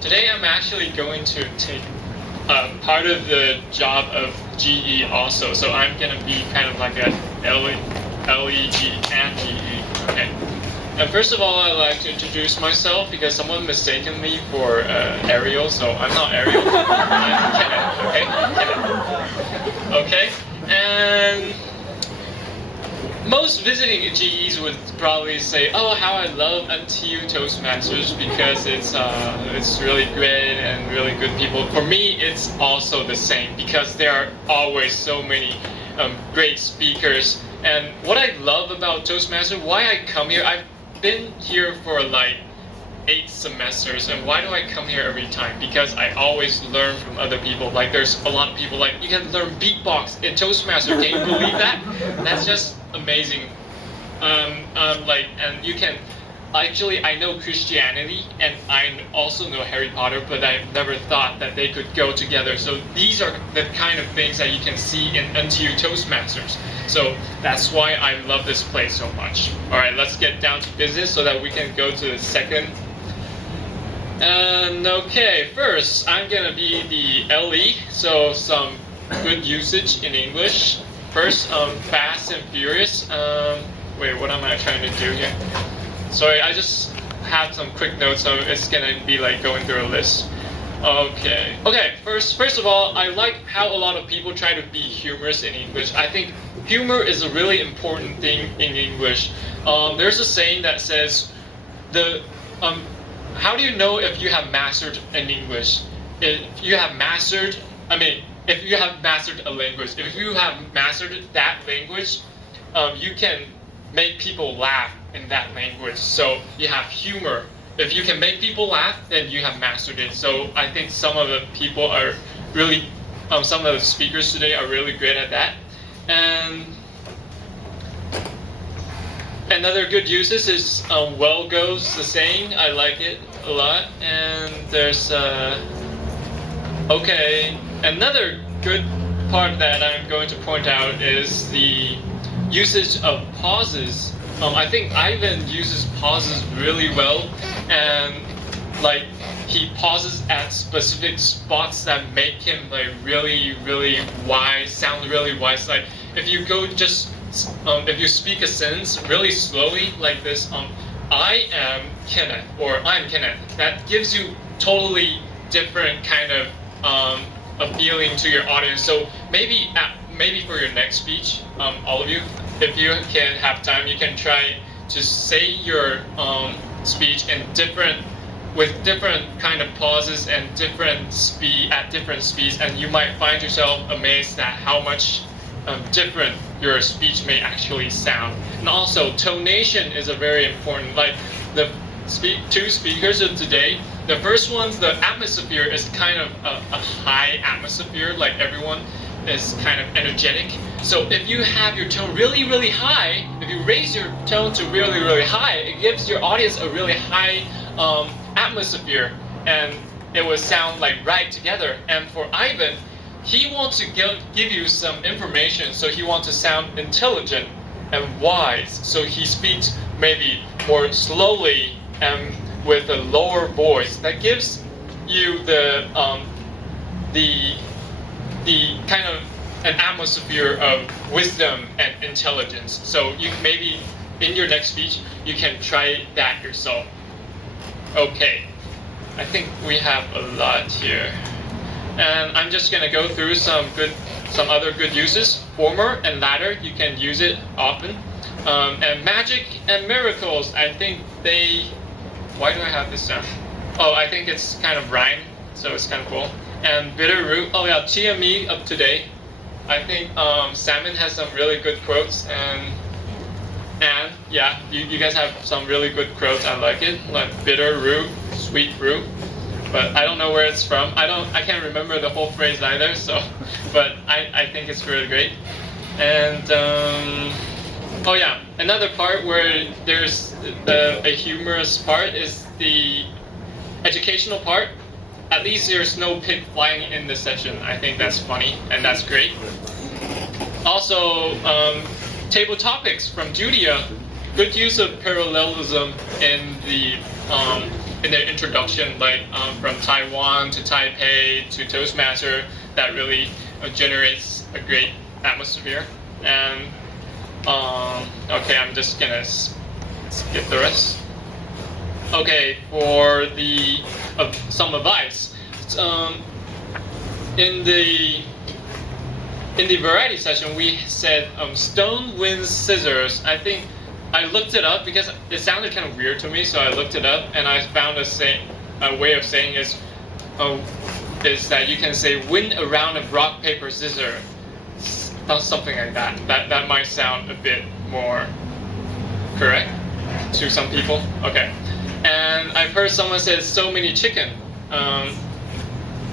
Today I'm actually going to take part of the job of GE also, so I'm going to be kind of like a LEG and GE. Okay. And first of all, I'd like to introduce myself because someone mistaken me for Ariel, so I'm not Ariel. I'm Kenneth. Okay. Kenneth. Okay. And most visiting GEs would probably say, "Oh, how I love NTU Toastmasters because it's really great and really good people." For me, it's also the same because there are always so many great speakers. And what I love about Toastmasters, why I come here, I've been here for like 8 semesters, and why do I come here every time? Because I always learn from other people. Like there's a lot of people like you can learn beatbox in Toastmasters. Can you believe that? That's just amazing. And you can actually, I know Christianity and I also know Harry Potter, but I never thought that they could go together. So these are the kind of things that you can see in NTU Toastmasters. So that's why I love this place so much. All right, let's get down to business so that we can go to the second. And okay, first I'm gonna be the LE, so some good usage in English. First, fast and furious. Wait, what am I trying to do here? Sorry, I just had some quick notes, so it's gonna be like going through a list. Okay. First of all, I like how a lot of people try to be humorous in English. I think humor is a really important thing in English. There's a saying that says, how do you know if you have mastered an English? If you have mastered a language, if you have mastered that language, you can make people laugh in that language. So you have humor. If you can make people laugh, then you have mastered it. So I think some of the people are really, some of the speakers today are really great at that. And another good uses is well goes the saying. I like it a lot. And there's another good part that I'm going to point out is the usage of pauses. I think Ivan uses pauses really well, and like he pauses at specific spots that make him like really, really wise, sound really wise. Like if you go just if you speak a sentence really slowly like this, I am Kenneth or I'm Kenneth, that gives you totally different kind of appealing to your audience. So maybe for your next speech, all of you, if you can have time, you can try to say your speech with different kind of pauses and at different speeds, and you might find yourself amazed at how much different your speech may actually sound. And also, tonation is a very important. Like the two speakers of today, the first one's the atmosphere is kind of a high atmosphere, like everyone is kind of energetic. So if you have your tone really, really high, if you raise your tone to really, really high, it gives your audience a really high atmosphere, and it will sound like right together. And for Ivan, he wants to give you some information, so he wants to sound intelligent and wise. So he speaks maybe more slowly and with a lower voice. That gives you the kind of an atmosphere of wisdom and intelligence. So you maybe in your next speech you can try that yourself. Okay, I think we have a lot here, and I'm just gonna go through some other good uses. Former and latter, you can use it often. And magic and miracles, I think why do I have this down? Oh, I think it's kind of rhyme, so it's kind of cool. And bitter root. Oh yeah, TME of today. I think Salmon has some really good quotes, and yeah, you guys have some really good quotes. I like it, like bitter root, sweet root. But I don't know where it's from. I can't remember the whole phrase either. So, but I think it's really great. And oh yeah, another part where there's a humorous part is the educational part. At least there's no pig flying in this session. I think that's funny, and that's great. Also, table topics from Julia. Good use of parallelism in the in their introduction, like from Taiwan to Taipei to Toastmaster, that really generates a great atmosphere. And okay, I'm just gonna skip the rest. Okay, for the some advice, in the variety session we said stone wins scissors. I think I looked it up because it sounded kind of weird to me, so I looked it up and I found a way of saying is that you can say win a round of rock paper scissors. Something like that. That might sound a bit more correct to some people. Okay. And I've heard someone say so many chicken.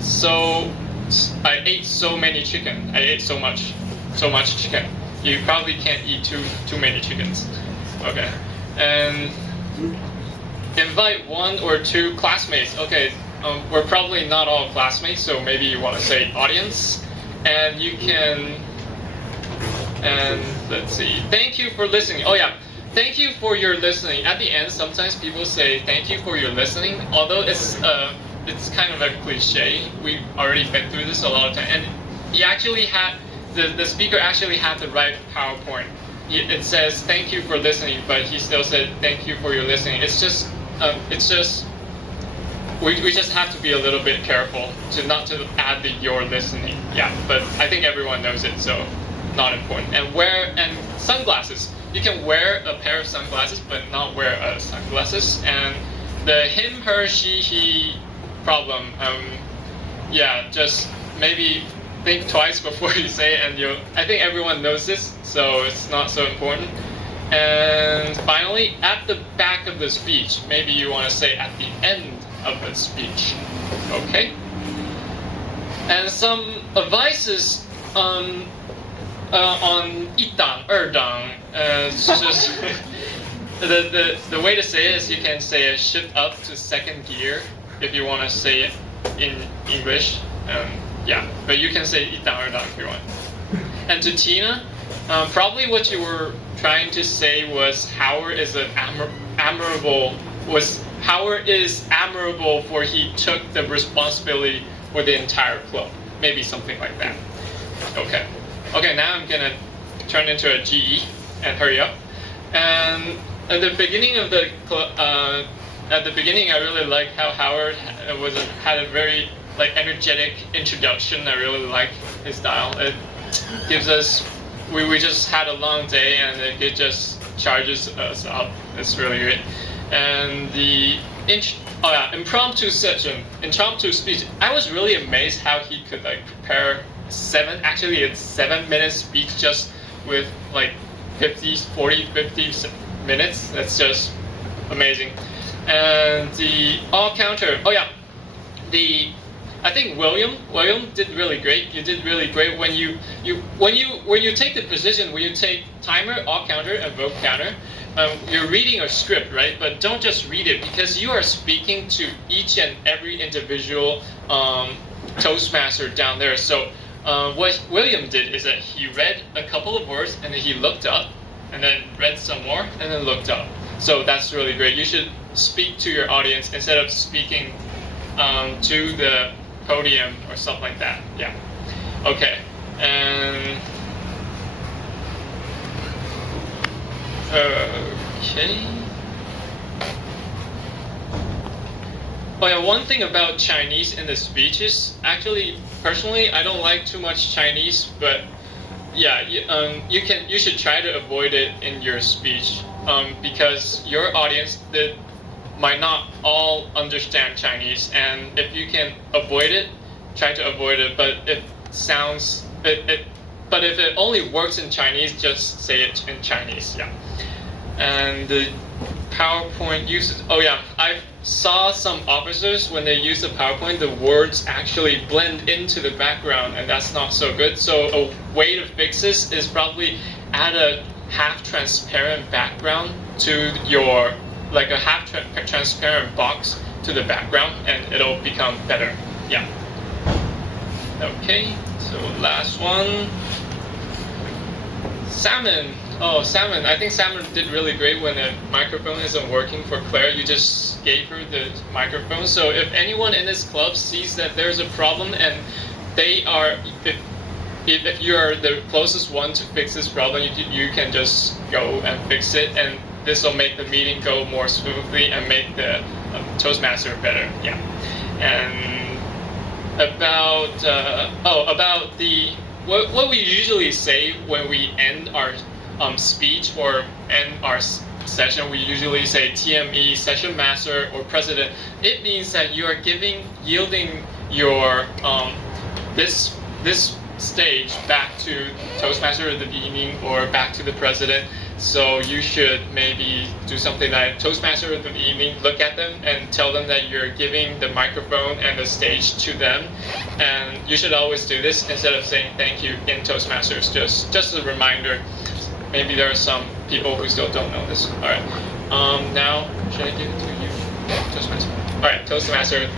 So I ate so many chicken. I ate so much chicken. You probably can't eat too many chickens. Okay. And invite 1 or 2 classmates. Okay. We're probably not all classmates, so maybe you want to say audience, and you can. And let's see. Thank you for listening. Oh yeah. Thank you for your listening. At the end, sometimes people say thank you for your listening, although it's kind of a cliche. We've already been through this a lot of time, and he actually had the speaker actually had the right PowerPoint. It says thank you for listening, but he still said thank you for your listening. It's just we just have to be a little bit careful not to add the your listening. Yeah, but I think everyone knows it, so not important. And sunglasses. You can wear a pair of sunglasses, but not wear sunglasses. And the him, her, she, he problem. Yeah, just maybe think twice before you say it, and I think everyone knows this, so it's not so important. And finally, at the back of the speech, maybe you want to say at the end of the speech. Okay. And some advices on 一档二档 just the way to say it is you can say it shift up to second gear if you want to say it in English. Yeah, but you can say 一档二档 if you want. And to Tina, probably what you were trying to say was Howard is admirable for he took the responsibility for the entire club. Maybe something like that. Okay. Okay, now I'm gonna turn into a GE and hurry up. And at the beginning of the I really liked how Howard had a very energetic introduction. I really like his style. It gives us we just had a long day and it just charges us up. It's really great. And the impromptu speech. I was really amazed how he could prepare 7-minute speech just with 50 minutes. That's just amazing. And the all counter. Oh yeah, I think William did really great. You did really great when you take the position, when you take timer, all counter, and vote counter. You're reading a script, right? But don't just read it, because you are speaking to each and every individual Toastmaster down there. So what William did is that he read a couple of words and then he looked up, and then read some more and then looked up. So that's really great. You should speak to your audience instead of speaking to the podium or something like that. Yeah. Okay. And okay. Oh yeah, one thing about Chinese in the speeches, actually, personally, I don't like too much Chinese, but yeah, you should try to avoid it in your speech, because your audience might not all understand Chinese, and if you can avoid it, try to avoid it. But but if it only works in Chinese, just say it in Chinese. Yeah. And the PowerPoint uses. Oh yeah, I saw some officers when they use the PowerPoint, the words actually blend into the background, and that's not so good. So a way to fix this is probably add a half transparent background to your a half transparent box to the background, and it'll become better. Yeah. Okay. So last one. Salmon. Oh, Salmon. I think Salmon did really great when the microphone isn't working for Claire. You just gave her the microphone. So if anyone in this club sees that there's a problem and they are, if you are the closest one to fix this problem, you can just go and fix it, and this will make the meeting go more smoothly and make the Toastmaster better. Yeah. And about about the what we usually say when we end our speech or end our session, we usually say TME, session master, or president. It means that you are yielding your this stage back to Toastmaster of the evening or back to the president. So you should maybe do something like Toastmaster of the evening, look at them and tell them that you're giving the microphone and the stage to them. And you should always do this instead of saying thank you in Toastmasters. Just a reminder. Maybe there are some people who still don't know this. All right. Now, should I give it to you? Toastmaster. All right, Toastmaster.